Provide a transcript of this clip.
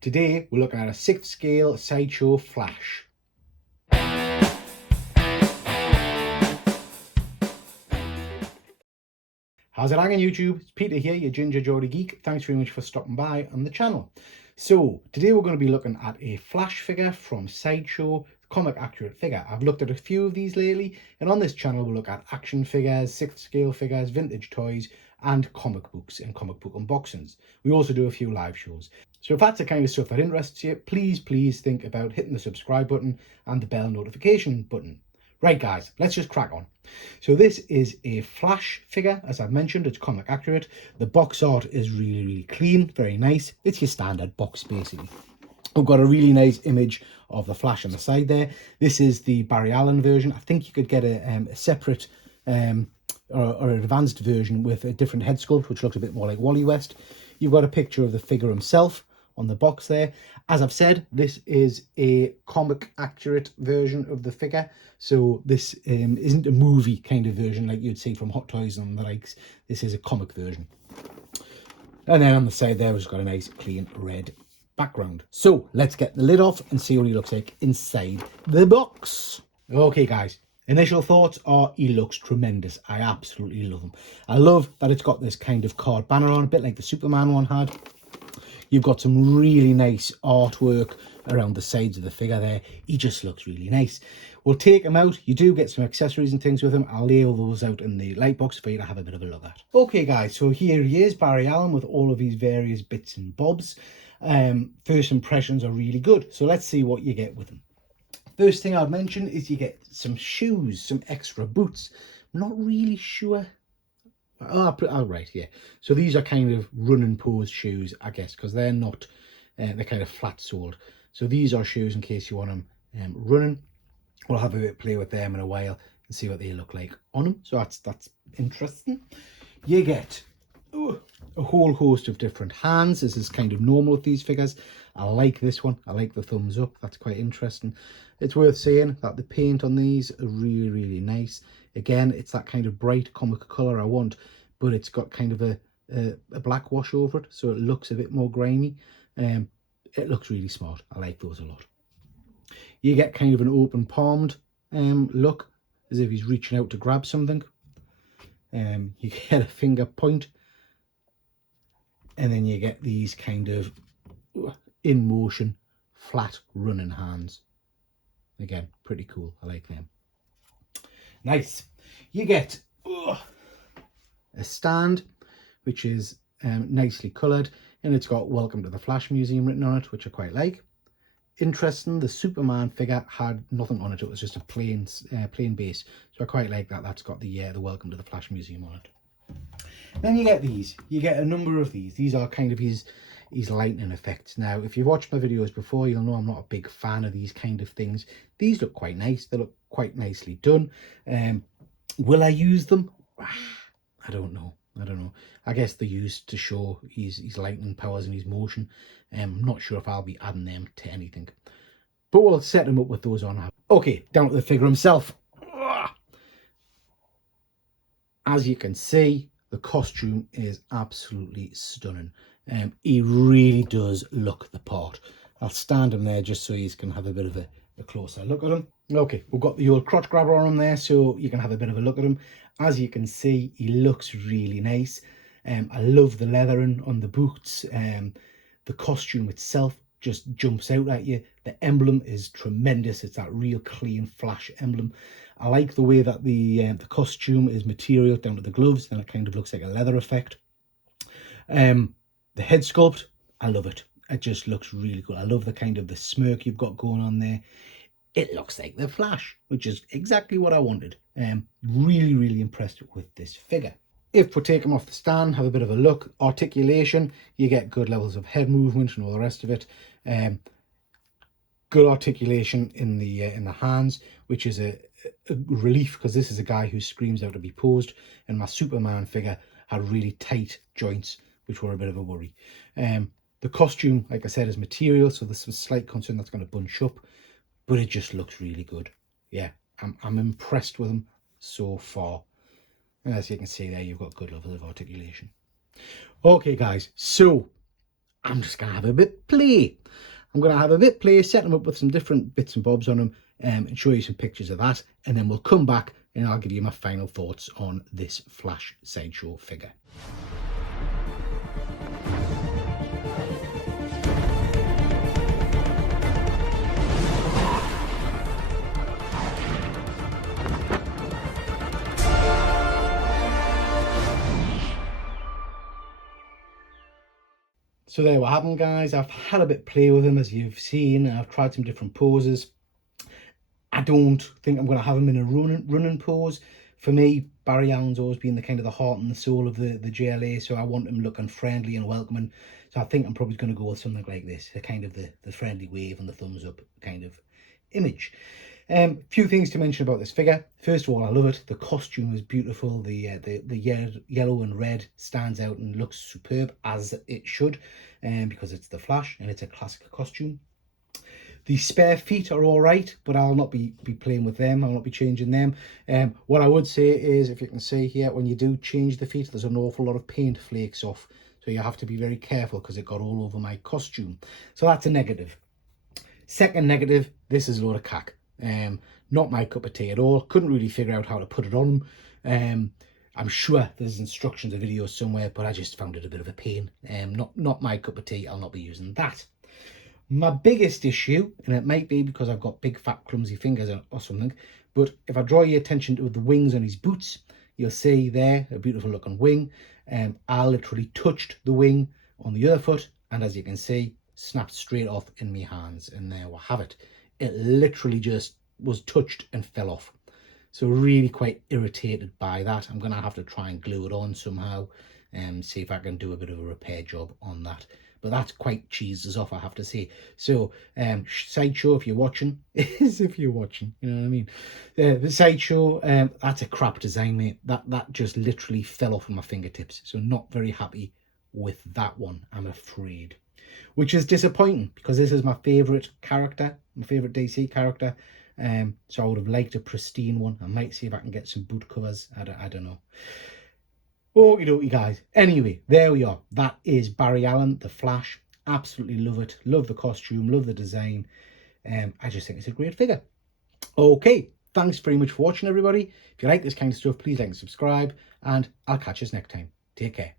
Today we're looking at a 6th scale Sideshow Flash. How's it hanging, YouTube? It's Peter here, your Ginger Geordie Geek. Thanks very much for stopping by on the channel. So today we're going to be looking at a Flash figure from Sideshow, comic accurate figure. I've looked at a few of these lately, and on this channel we'll look at action figures, 6th scale figures, vintage toys, and comic books and comic book unboxings. We also do a few live shows. So if that's the kind of stuff that interests you, please think about hitting the subscribe button and the bell notification button. Right guys, let's just crack on. So this is a Flash figure, as I've mentioned. It's comic accurate. The box art is really clean, very nice. It's your standard box basically. We've got a really nice image of the Flash on the side there. This is the Barry Allen version. I think you could get a separate or an advanced version with a different head sculpt, which looks a bit more like Wally West. You've got a picture of the figure himself on the box there. As I've said, this is a comic accurate version of the figure, so this isn't a movie kind of version like you'd see from Hot Toys and the likes. This is a comic version. And then on the side there, we've got a nice clean red background. So let's get the lid off and see what he looks like inside the box. Okay guys, initial thoughts are he looks tremendous. I absolutely love him. I love that it's got this kind of card banner on, a bit like the Superman one had. You've got some really nice artwork around the sides of the figure there. He just looks really nice. We'll take him out. You do get some accessories and things with him. I'll lay all those out in the light box for you to have a bit of a look at. Okay guys, so here he is, Barry Allen, with all of his various bits and bobs. First impressions are really good. So let's see what you get with him. First thing I'd mention is you get some shoes, some extra boots. I'm not really sure. Oh, right, yeah. So these are kind of run and pose shoes, I guess, because they're not, they're kind of flat soled. So these are shoes in case you want them running. We'll have a bit of play with them in a while and see what they look like on them. So that's interesting. You get a whole host of different hands. This is kind of normal with these figures. I like this one. I like the thumbs up. That's quite interesting. It's worth saying that the paint on these are really nice. Again, it's that kind of bright comic colour I want, but it's got kind of a black wash over it, so it looks a bit more grimy. It looks really smart. I like those a lot. You get kind of an open palmed look, as if he's reaching out to grab something. You get a finger point, and then you get these kind of in motion flat running hands. Again, pretty cool. I like them. Nice. You get a stand, which is nicely coloured, and it's got "Welcome to the Flash Museum" written on it, which I quite like. Interesting, the Superman figure had nothing on it. It was just a plain base, so I quite like that. That's got the "Welcome to the Flash Museum" on it. Then you get these. You get a number of these. These are kind of his lightning effects. Now, if you've watched my videos before, you'll know I'm not a big fan of these kind of things. These look quite nice. They look quite nicely done. Will I use them? I don't know. I guess they're used to show his lightning powers and his motion. I'm not sure if I'll be adding them to anything. But we'll set him up with those on. Okay, down to the figure himself. As you can see, the costume is absolutely stunning. He really does look the part. I'll stand him there just so you can have a bit of a closer look at him. Okay, we've got the old crotch grabber on him there so you can have a bit of a look at him. As you can see, he looks really nice. I love the leathering on the boots. The costume itself just jumps out at you. The emblem is tremendous. It's that real clean Flash emblem. I like the way that the costume is material down to the gloves, then it kind of looks like a leather effect. The head sculpt, I love it. It just looks really cool. I love the kind of the smirk you've got going on there. It looks like the Flash, which is exactly what I wanted. Really impressed with this figure. If we take him off the stand, have a bit of a look. Articulation, you get good levels of head movement and all the rest of it. Good articulation in the hands, which is a relief, because this is a guy who screams out to be posed, and my Superman figure had really tight joints, which were a bit of a worry. The costume, like I said, is material, so there's a slight concern that's going to bunch up, but it just looks really good. Yeah, I'm impressed with him so far. And as you can see there, you've got good levels of articulation. Okay guys, so I'm just going to have a bit play. I'm going to have a bit play, set them up with some different bits and bobs on them, and show you some pictures of that. And then we'll come back and I'll give you my final thoughts on this Flash Sideshow figure. So there we have them, guys. I've had a bit play with them, as you've seen. I've tried some different poses. I don't think I'm going to have him in a running pose. For me, Barry Allen's always been the kind of the heart and the soul of the JLA, so I want him looking friendly and welcoming. So I think I'm probably going to go with something like this, a kind of the friendly wave and the thumbs up kind of image. Few things to mention about this figure. First of all, I love it. The costume is beautiful. The yellow and red stands out and looks superb, as it should, because it's the Flash and it's a classic costume. The spare feet are all right, but I'll not be playing with them. I'll not be changing them. What I would say is, if you can see here, when you do change the feet, there's an awful lot of paint flakes off. So you have to be very careful because it got all over my costume. So that's a negative. Second negative, this is a load of cack. Not my cup of tea at all. Couldn't really figure out how to put it on them. I'm sure there's instructions or videos somewhere, but I just found it a bit of a pain. Not my cup of tea. I'll not be using that. My biggest issue, and it might be because I've got big fat clumsy fingers or something, but if I draw your attention to the wings on his boots, you'll see there a beautiful looking wing. I literally touched the wing on the other foot, and as you can see, snapped straight off in my hands, and there we have it. It literally just was touched and fell off. So really quite irritated by that. I'm going to have to try and glue it on somehow and see if I can do a bit of a repair job on that. But that's quite cheesed us off, I have to say. So Sideshow, if you're watching, if you're watching, you know what I mean. The Sideshow, that's a crap design, mate. That just literally fell off of my fingertips. So not very happy with that one, I'm afraid. Which is disappointing because this is my favourite character, my favourite DC character. So I would have liked a pristine one. I might see if I can get some boot covers. I don't know. Okie dokie, guys. Anyway, there we are. That is Barry Allen, the Flash. Absolutely love it. Love the costume. Love the design. I just think it's a great figure. Okay. Thanks very much for watching, everybody. If you like this kind of stuff, please like and subscribe. And I'll catch you next time. Take care.